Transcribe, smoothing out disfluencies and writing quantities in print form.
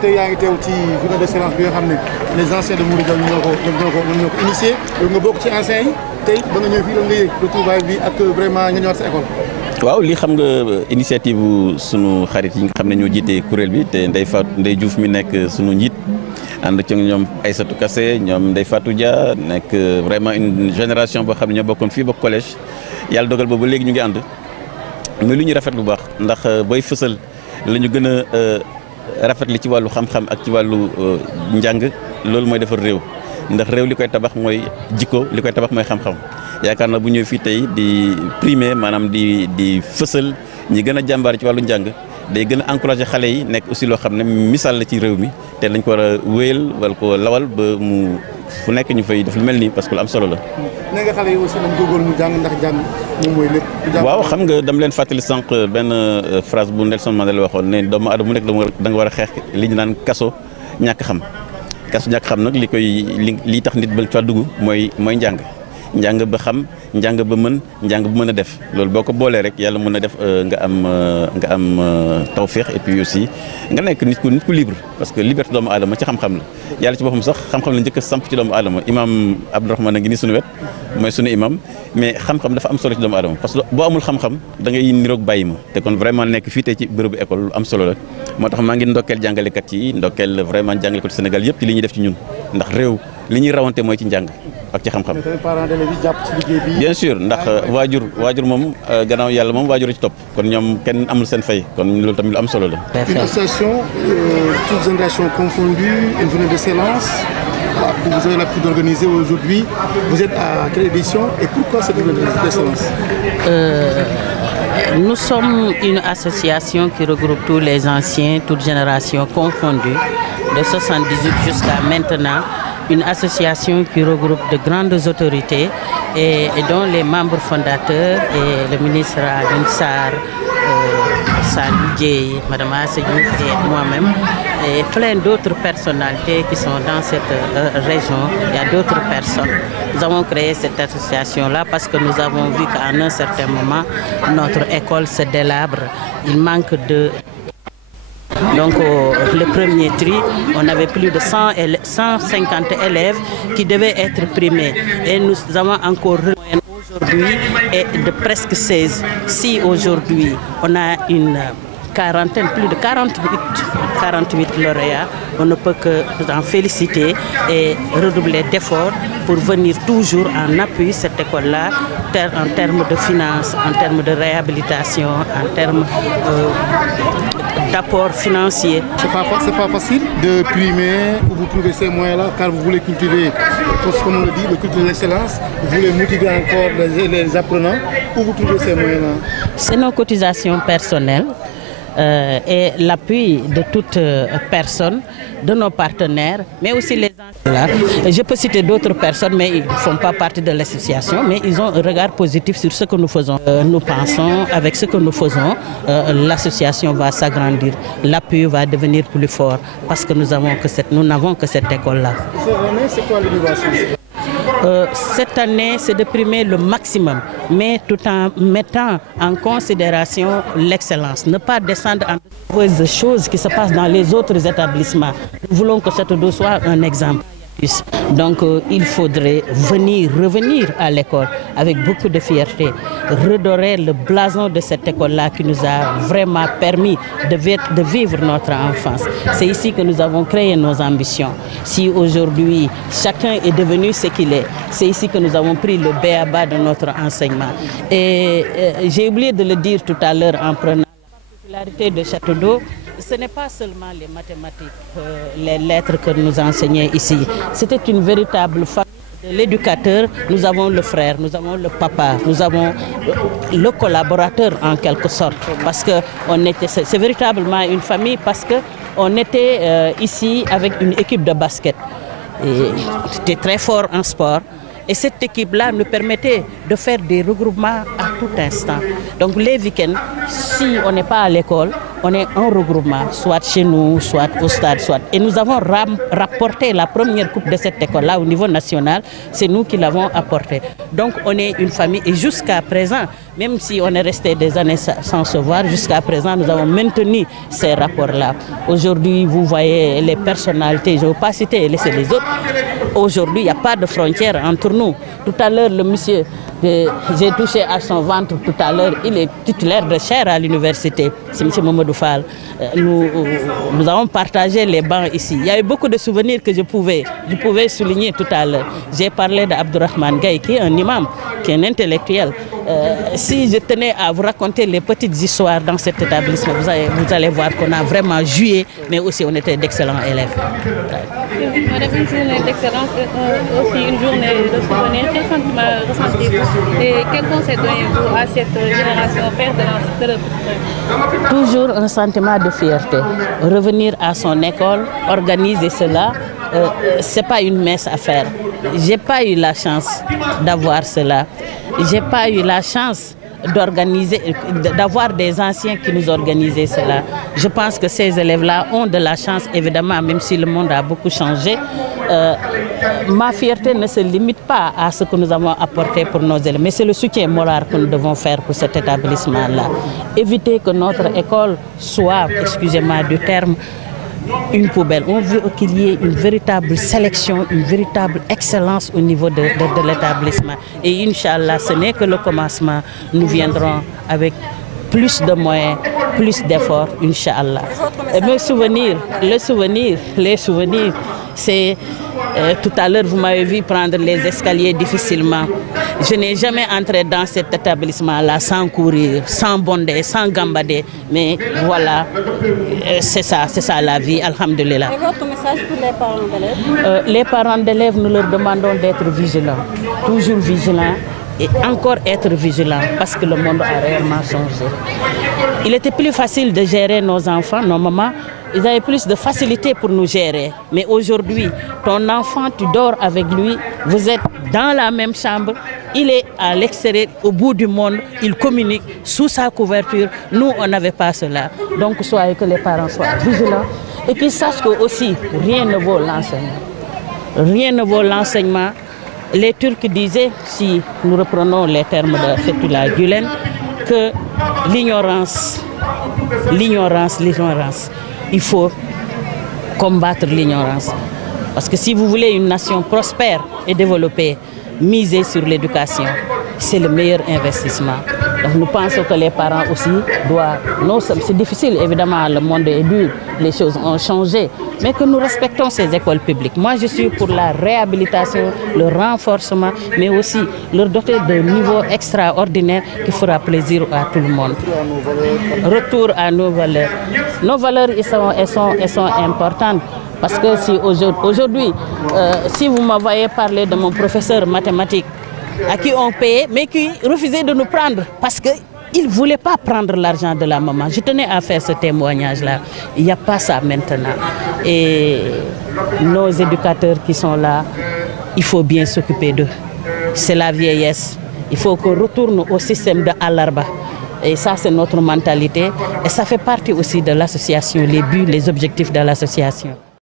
tey yaa ngi teew ci journée d'excellence bi nga xam ne les anciens de Mouride ñoo ko initié nga bokk ci anciens yi tey ba nga ñëw fii la nga yëg retrouvaille bi ak vraiment nga ñëwaat sa école. waaw lii xam nga initiative sunu xarit yi nga xam ne ñoo jiite kuréel bi te Ndeye Diouf mi nekk sunu njiit ànd ci ñoom Aïssatou Kassé ñoom Ndeye Fatou Dia nekk vraiment une génération boo xam ne ñoo bokkoon fii bokk collège yàlla dogal boobu léegi ñu ngi ànd mais lu ñu rafet bu baax ndax booy fësal la ñu gën a rafet li ci wàllu xam-xam ak ci wàllu njàng loolu mooy defar réew ndax réew li koy tabax mooy jikko li koy tabax mooy xam-xam yaakaar na bu ñëw fii tey di primer maanaam di fësal ñi gën a jàmbaar ci wàllu njàng day gën a encourager xale yi nekk aussi loo xam ne misaal la ci réew mi te dañ ko war a wéyal wala ko lawal ba mu fu nekk ñu fay def lu mel nii parce que lu am solo la. nee nga xale yi aussi nañ góorgóorlu mu jàng ndax jàng moom mooy lépp. waaw xam nga dama leen fàttali sànq benn phrase bu Nelson Mandela waxoon ne doomu aadama mu nekk da nga war a xeex li ñu naan kaso ñàkk xam kaso ñàkk xam nag li tax nit ba fa dugg mooy njàng. njàng ba xam njàng ba mën njàng bu mën a def loolu boo ko boolee rek yàlla mën a def nga am tawféex et puis aussi nga nekk nit ku libre parce que liberté doomu aadama ci xam-xam la yàlla ci boppam sax xam-xam la njëkk a samp ci doomu aadama imam Abdourahmane a ngi ni suñu wet mooy suñu imam mais xam-xam dafa am solo ci doomu aadama parce que boo amul xam-xam da ngay niroog bàyyi ma te kon vraiment nekk fii tey ci bërëbu école lu am solo la moo tax maa ngi ndokkeel jàngalekat yi ndokkeel vraiment jàngalekat Sénégal yëpp ci li ñuy def ci ñun ndax réew li ñuy rawante mooy ci njàng ak ci xam-xam. bien sûr ndax waajur moom gannaaw yàlla moom waajur ci topp kon ñoom kenn amul seen fay kon loolu tamit lu am solo la. Une association toutes générations confondues, une journée d'excellence que vous avez l'habitude d'organiser aujourd'hui. Vous êtes à quelle édition et pourquoi cette journée d'excellence? Nous sommes une association qui regroupe tous les anciens, toutes générations confondues, de 78 jusqu'à maintenant. Une association qui regroupe de grandes autorités et dont les membres fondateurs et le ministre Alioune Sarr, Salou Dieye, Madame Assegnou et moi-même et plein d'autres personnalités qui sont dans cette région. Il y a d'autres personnes. Nous avons créé cette association-là parce que nous avons vu qu'à un certain moment, notre école se délabre. Il manque de... Donc le premier tri, on avait plus de 150 élèves qui devaient être primés. Et nous avons encore une aujourd'hui et de presque 16. Si aujourd'hui on a une quarantaine, plus de 48 lauréats, on ne peut que nous en féliciter et redoubler d'efforts pour venir toujours en appui cette école-là en termes de finances, en termes de réhabilitation, en termes d'apport financier. C'est pas facile de primer où vous trouvez ces moyens-là car vous voulez cultiver, comme on le dit, le culte de l'excellence, vous voulez motiver encore les apprenants. Où vous trouvez ces moyens-là? C'est nos cotisations personnelles. Et l'appui de toute personne, de nos partenaires, mais aussi les enseignants. Je peux citer d'autres personnes, mais ils ne font pas partie de l'association, mais ils ont un regard positif sur ce que nous faisons. Nous pensons, avec ce que nous faisons, l'association va s'agrandir, l'appui va devenir plus fort, parce que nous n'avons que cette école-là. Cette année, c'est quoi l'innovation? Cette année, c'est de primer le maximum, mais tout en mettant en considération l'excellence. Ne pas descendre en des choses qui se passent dans les autres établissements. Nous voulons que Château-d'Eau soit un exemple. Donc il faudrait revenir à l'école avec beaucoup de fierté, redorer le blason de cette école-là qui nous a vraiment permis de vivre notre enfance. C'est ici que nous avons créé nos ambitions. Si aujourd'hui chacun est devenu ce qu'il est, c'est ici que nous avons pris le b.a.-ba de notre enseignement. Et j'ai oublié de le dire tout à l'heure en prenant la particularité de Château-d'Eau. Ce n'est pas seulement les mathématiques, les lettres que nous enseignons ici. C'était une véritable famille. De l'éducateur, nous avons le frère, nous avons le papa, nous avons le collaborateur en quelque sorte. Parce que c'est véritablement une famille parce qu'on était ici avec une équipe de basket. C'était très fort en sport. Et cette équipe-là nous permettait de faire des regroupements à tout instant. Donc les week-ends, si on n'est pas à l'école, on est en regroupement, soit chez nous, soit au stade, soit. Et nous avons rapporté la première coupe de cette école-là au niveau national, c'est nous qui l'avons apportée. Donc on est une famille et jusqu'à présent, même si on est resté des années sans se voir, jusqu'à présent nous avons maintenu ces rapports-là. Aujourd'hui, vous voyez les personnalités, je ne veux pas citer et laisser les autres. Aujourd'hui, il n'y a pas de frontières entre nous. Tout à l'heure, le monsieur, j'ai touché à son ventre tout à l'heure, il est titulaire de chaire à l'université, c'est M. Mamadou Fall. Nous avons partagé les bancs ici. Il y a eu beaucoup de souvenirs que je pouvais souligner tout à l'heure. J'ai parlé d'Abdourahmane Gaye, qui est un imam, qui est un intellectuel. Si je tenais à vous raconter les petites histoires dans cet établissement, vous allez voir qu'on a vraiment joué, mais aussi on était d'excellents élèves. Madame, une journée d'excellence, aussi une journée de souvenirs. Quel sentiment ressentez-vous et quel conseil donnez-vous à cette génération perdante de notre... Toujours un sentiment de fierté. Revenir à son école, organiser cela, ce n'est pas une mince affaire. Je n'ai pas eu la chance d'avoir cela. Je n'ai pas eu la chance d'avoir des anciens qui nous organisaient cela. Je pense que ces élèves-là ont de la chance, évidemment, même si le monde a beaucoup changé. Ma fierté ne se limite pas à ce que nous avons apporté pour nos élèves, mais c'est le soutien moral que nous devons faire pour cet établissement-là. Éviter que notre école soit, excusez-moi du terme, une poubelle. On veut qu'il y ait une véritable sélection, une véritable excellence au niveau de l'établissement. Et Inch'Allah, ce n'est que le commencement. Nous viendrons avec plus de moyens, plus d'efforts, Inch'Allah. Les souvenirs, c'est... tout à l'heure, vous m'avez vu prendre les escaliers difficilement. Je n'ai jamais entré dans cet établissement-là sans courir, sans bonder, sans gambader. Mais voilà, c'est ça la vie, alhamdulillah. Et votre message pour les parents d'élèves? Les parents d'élèves, nous leur demandons d'être vigilants, toujours vigilants. Et encore être vigilants parce que le monde a réellement changé. Il était plus facile de gérer nos enfants, nos mamans. Ils avaient plus de facilité pour nous gérer. Mais aujourd'hui, ton enfant, tu dors avec lui, vous êtes dans la même chambre, il est à l'extérieur, au bout du monde, il communique sous sa couverture. Nous, on n'avait pas cela. Donc, soyez que les parents soient vigilants. Et puis, sache que aussi, rien ne vaut l'enseignement. Rien ne vaut l'enseignement. Les Turcs disaient, si nous reprenons les termes de Fethullah Gülen, que l'ignorance, il faut combattre l'ignorance. Parce que si vous voulez une nation prospère et développée, miser sur l'éducation, c'est le meilleur investissement. Donc nous pensons que les parents aussi doivent... C'est difficile, évidemment, le monde est dur, les choses ont changé, mais que nous respectons ces écoles publiques. Moi, je suis pour la réhabilitation, le renforcement, mais aussi leur doter de niveaux extraordinaires qui fera plaisir à tout le monde. Retour à nos valeurs. Nos valeurs, elles sont importantes. Parce que si aujourd'hui, si vous me voyez parler de mon professeur mathématique, à qui on payait, mais qui refusait de nous prendre parce qu'il ne voulait pas prendre l'argent de la maman. Je tenais à faire ce témoignage-là. Il n'y a pas ça maintenant. Et nos éducateurs qui sont là, il faut bien s'occuper d'eux. C'est la vieillesse. Il faut qu'on retourne au système de Al-Arba. Et ça, c'est notre mentalité. Et ça fait partie aussi de l'association, les buts, les objectifs de l'association.